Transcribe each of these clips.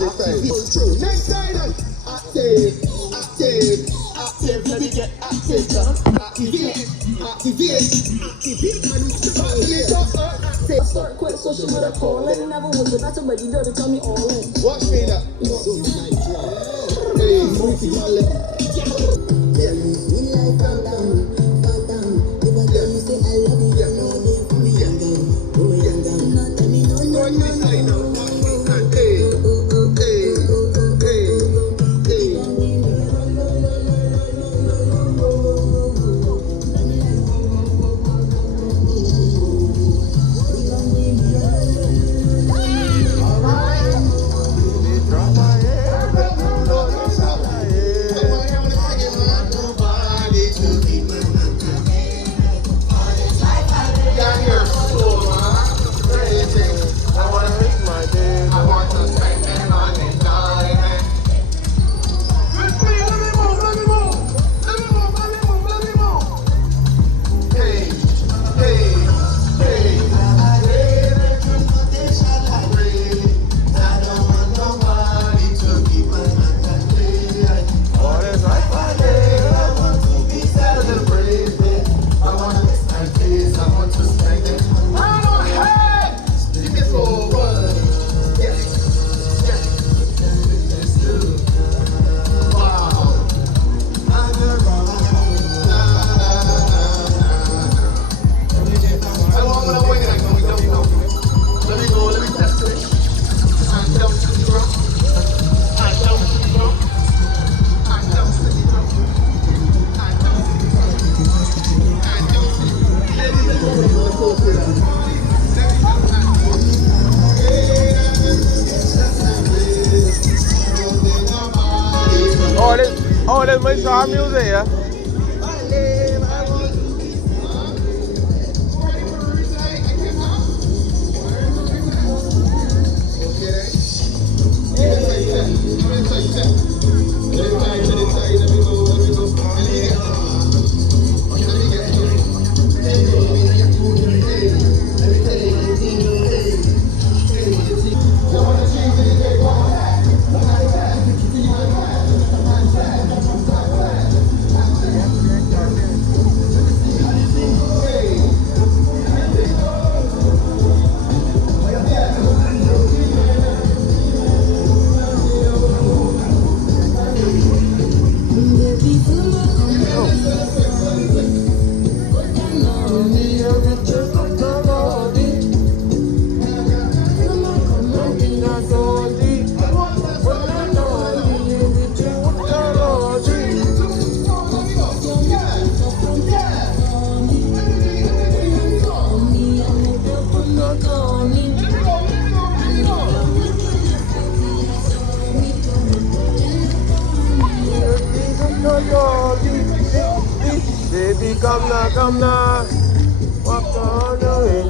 this side. Next side. Active. Let me get active. Activate. Start quick, so she would have called it. Never was a battle, but you gotta tell me all in. Watch me now. Oh, that's my star music, yeah. Baby, come now. Walk on the way,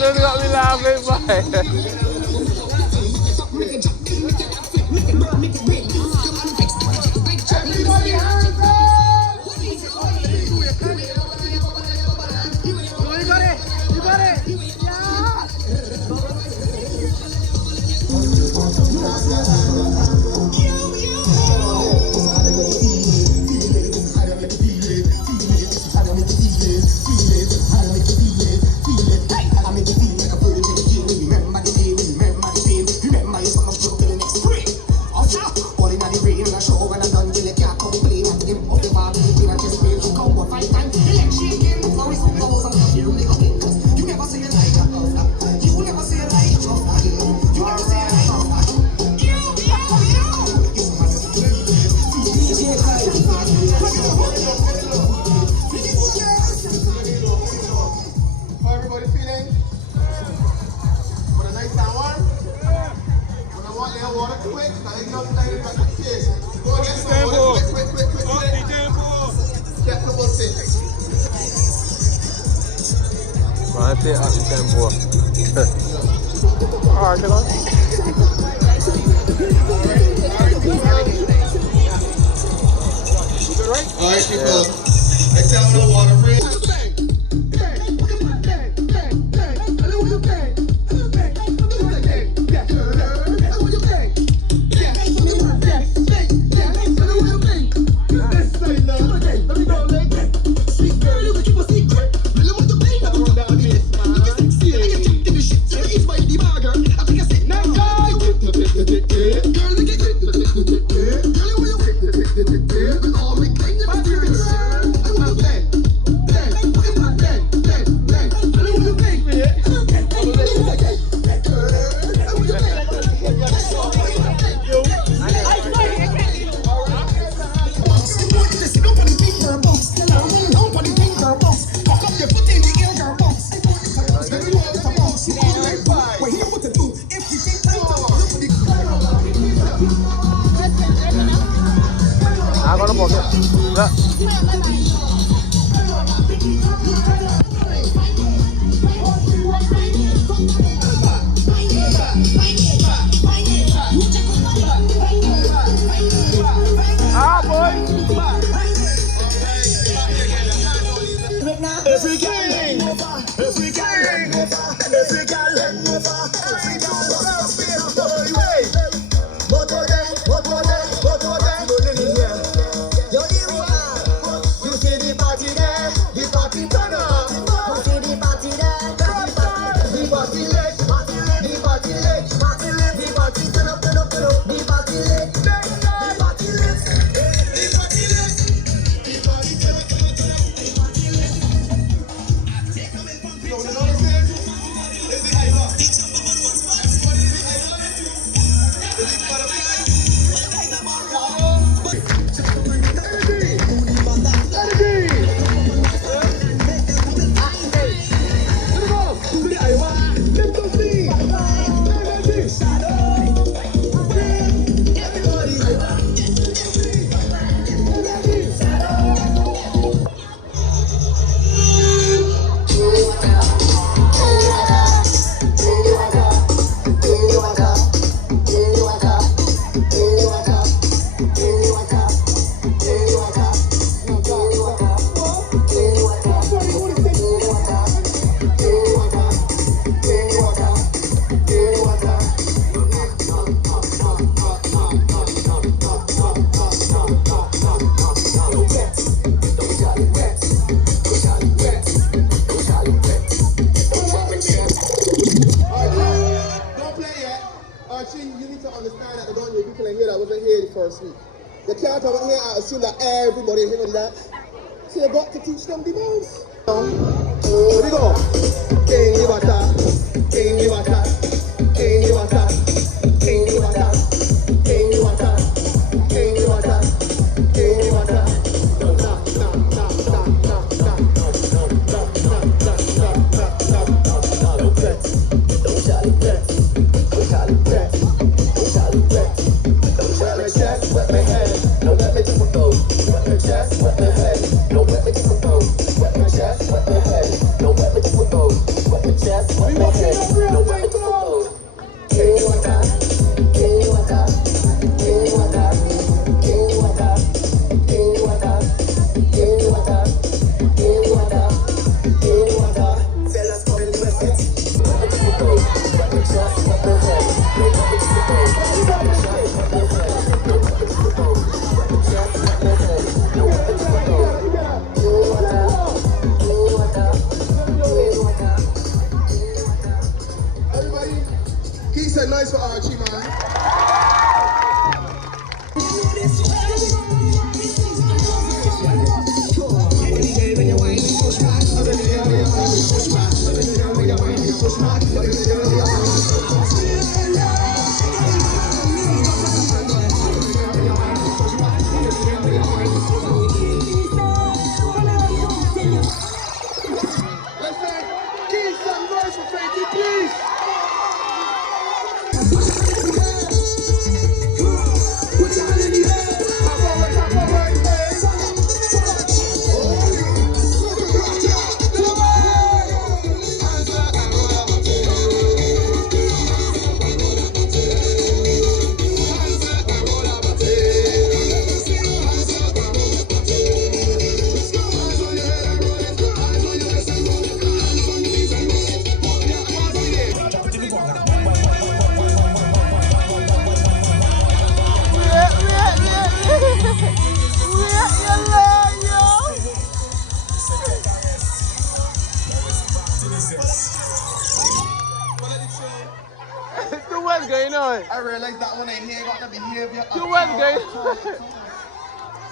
done got me laughing, boy. Everybody hands up! You got it! You got it! Yeah! How everybody feeling? With a nice and warm? When I want your water quick, now you know that you're going to chase. Go get some water quick. Get the bus in. Right, take up the tempo. Alright, can I? Alright, people. Let's have a water break. À, có nó một nữa. Đó. À, boy. Every gang, every gang, every first week. You can't have it here and assume that everybody here knows that. So you got to teach them the moves. Here we go. King the water, king the water, king the water, king the water, king the water, king the water, king the water. We going on? I realized that one ain't here got the behavior. You what's going on?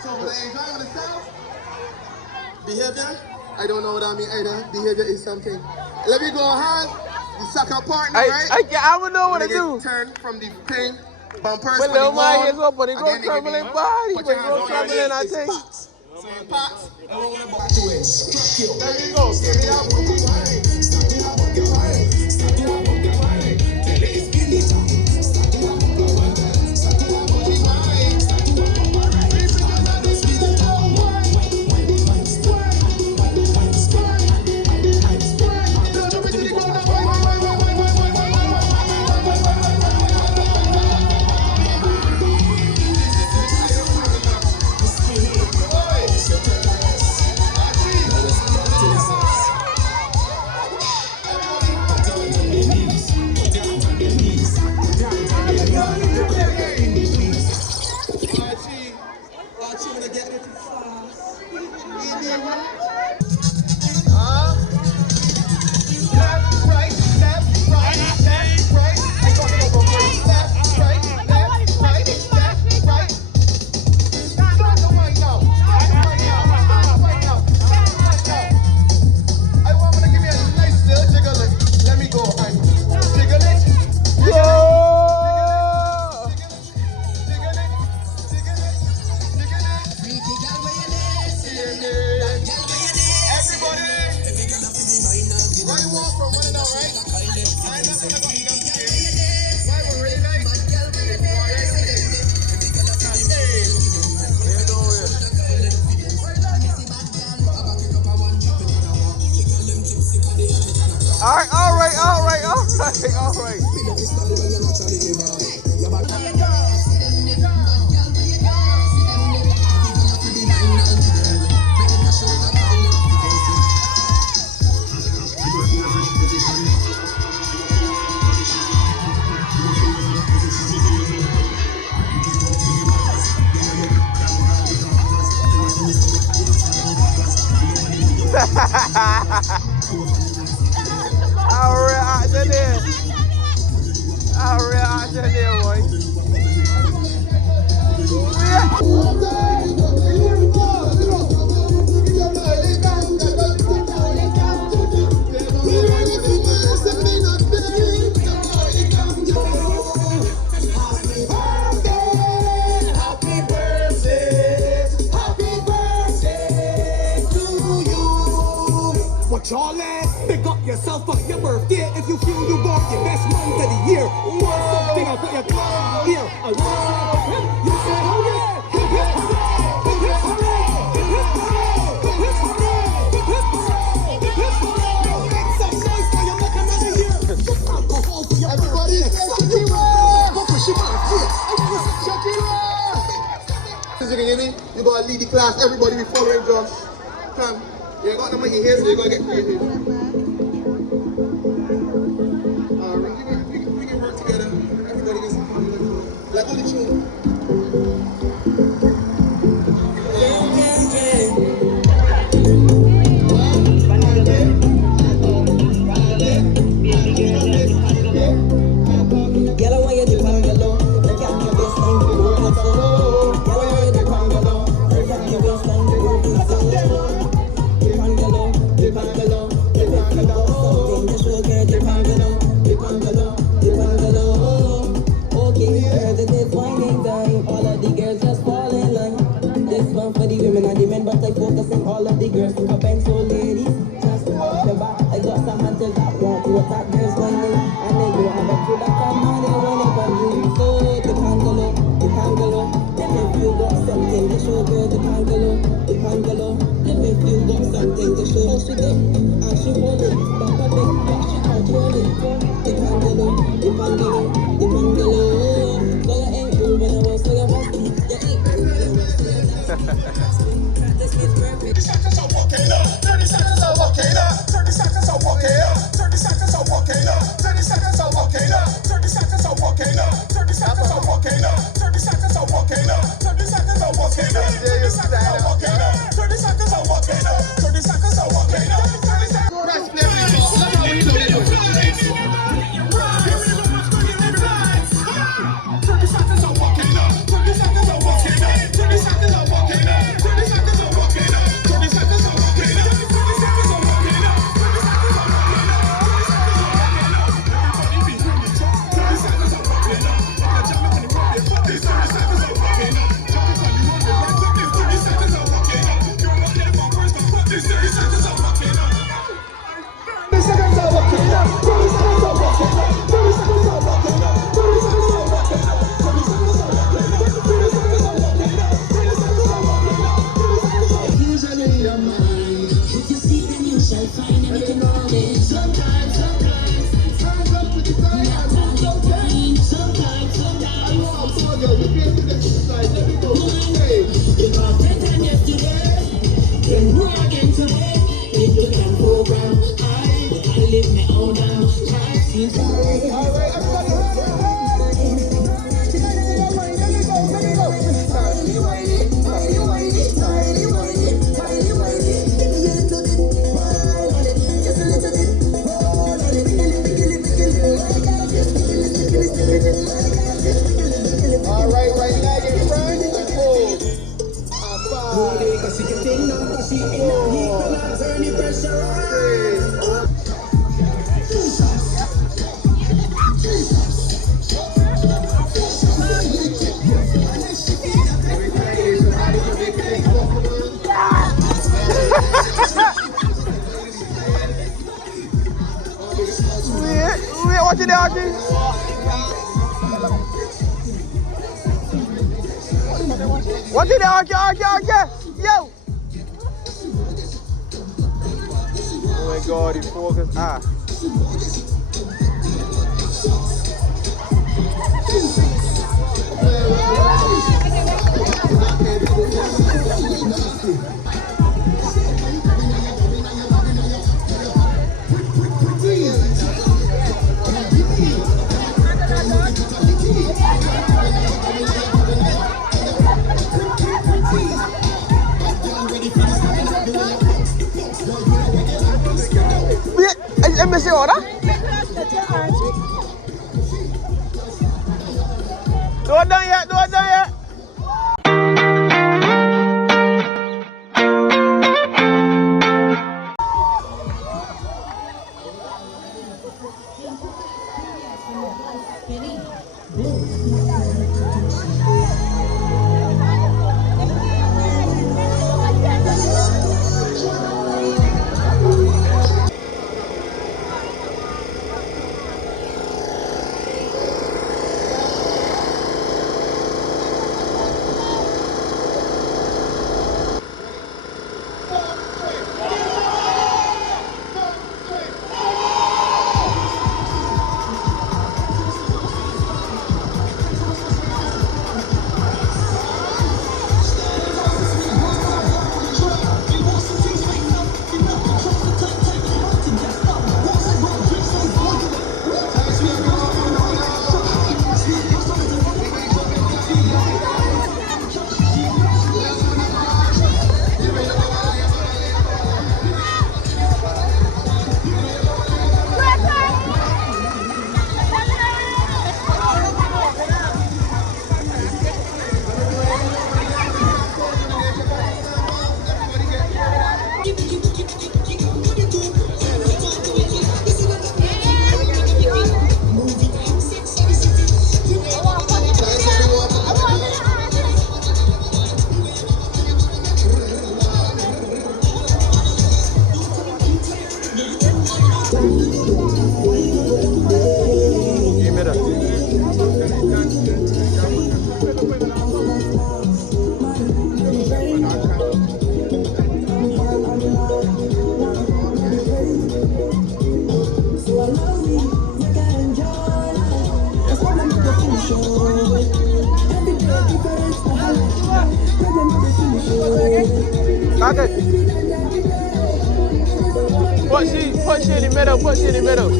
So the enjoyment of self, behavior, I don't know what I mean either. Behavior is something. Let me go ahead. The soccer partner, right? I would know what to do. Turn from the paint bumpers But for the little wall. man, he's up, but he go Again, crumbling nigga, body. put But your he hands go on crumbling, your I knees. think. So in pots, and roll them back to it. There you go. Give me that booty. All right. How real action there? How real action there, boy? Charlie, pick up yourself for your birthday. If you feel you want your best month of the year, want something I'll put your tongue here. I want to say, you say, hooray, hip hip hooray, hip hip hooray, hip hip hooray, hip hip hooray, hip hip hooray. Make some noise for your luck another year. Some alcohol for your birthday. Shakira, what was she birthday? Shakira. You can hear me? You gotta lead the class. Everybody be following drums. Come. You ain't got no money here, so you gotta get creative. We can work together. Everybody gets some fun. Like on the tune. Yellow wire the bungalow, the cat your best time to go out so. Yellow wire the bungalow, the cat your best time to go out so. The bungalow, the bungalow, the bungalow. Something to show girl the bungalow, the bungalow, the bungalow. Okay, girls, it is winding time. All of the girls just fall in line. This one for the women and the men, but I focus on all of the girls to combine. So ladies, just off the back. I got some hunters that want to attack girls whining, and they go have a crew that come on and run up on you. So the bungalow, then if you got something to show, girl, the bungalow, then if you got something to show, she did, and she hold it, but a big but she control it. The bungalow, so you ain't moving away, so you must be, you ain't moving away, so you not practice with perfect. Sometimes, Hands up to the side and move your feet. I know I'm poor girl, we can't do this to the side. Let me go. Hey. because better yesterday, then more again today. If you can program, I live my own life. Since All right, everybody, all right, right leg in front and hold. Wait, watch it there, Archie. Watch it there, Archie. Yo. Oh my God, he focused. Wait, me see order? Do it done yet. Okay. Put she in the middle.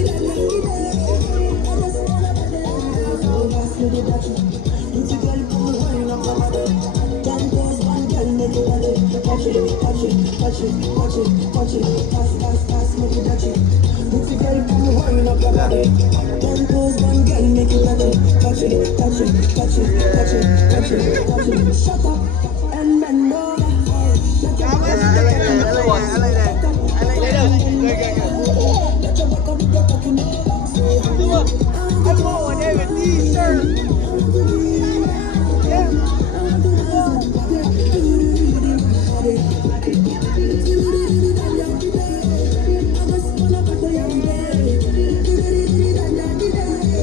Shut up and bend over.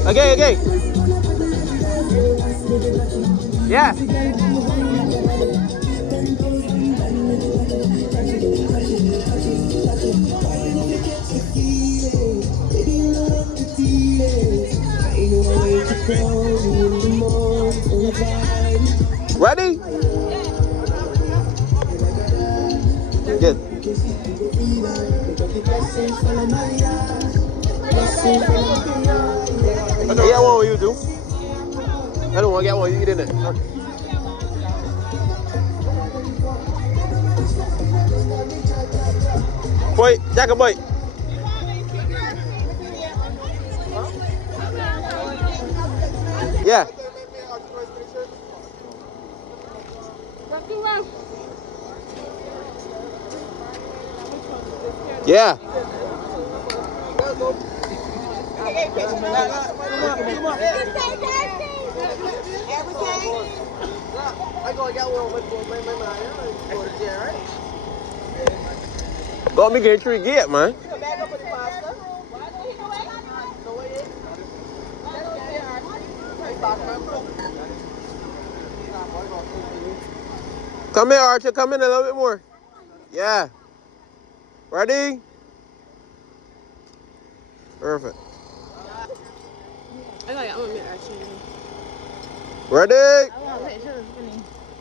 Okay. Yeah. Ready? Good. I get one with you too. I don't want to get one. You eat in it. Boy, Jack a boy. Yeah. Yeah. Got me getting 3 get, man. Come here, Archer. Come in a little bit more. Yeah. Ready? Perfect. Ready?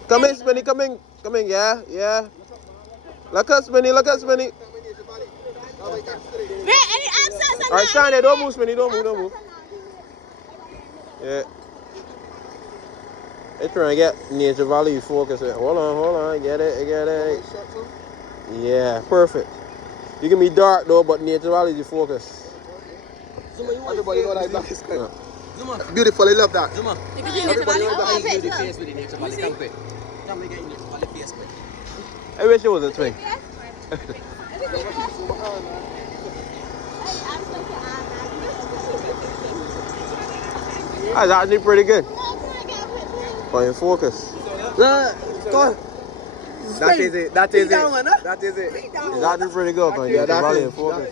Come in, Spinny. Come in. Come in. Yeah. Yeah. Look at Spinny. Look at Spinny. All right, shine there. Don't move, Spinny. Don't move. Don't move. Yeah. They're trying to get Nature Valley focus. Hold on, hold on. Get it, get it. Yeah, perfect. You can be dark though, but Nature Valley is the focus. Everybody know that black is good. Beautiful, I love that. Everybody know that. I wish it was a twin. That's actually pretty good. Fine focus. That is it. That is it. That is it. It's actually pretty good. Yeah, that's Valley in focus.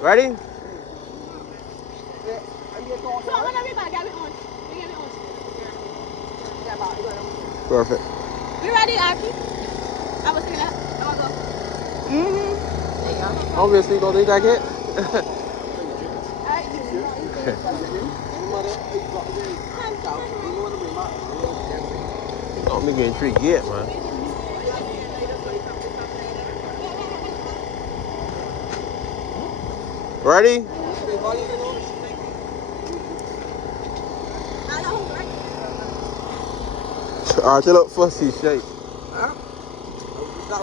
Ready? Perfect. We ready, Aki? I was thinking that. Obviously, don't think I get. Don't be getting 3 get, man. Ready? Archie look fussy shape. That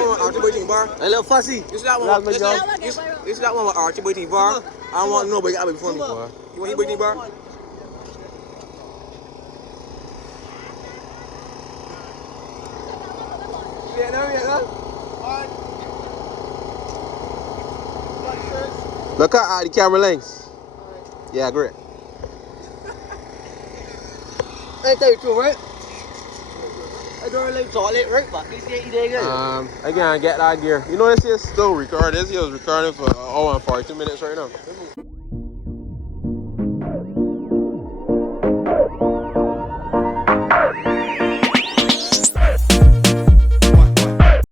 one Archie Boy Team Bar. A little fussy. This is that one. This is that one with Archie Boy Team Bar. I don't want nobody to before me. You want Boy Team Bar? Look at the camera lengths. Yeah, great. I tell you true, right? I don't really saw it, right? But this is good. Again, get that gear. You know this is still recording. This is recording for 1 and 42 minutes right now.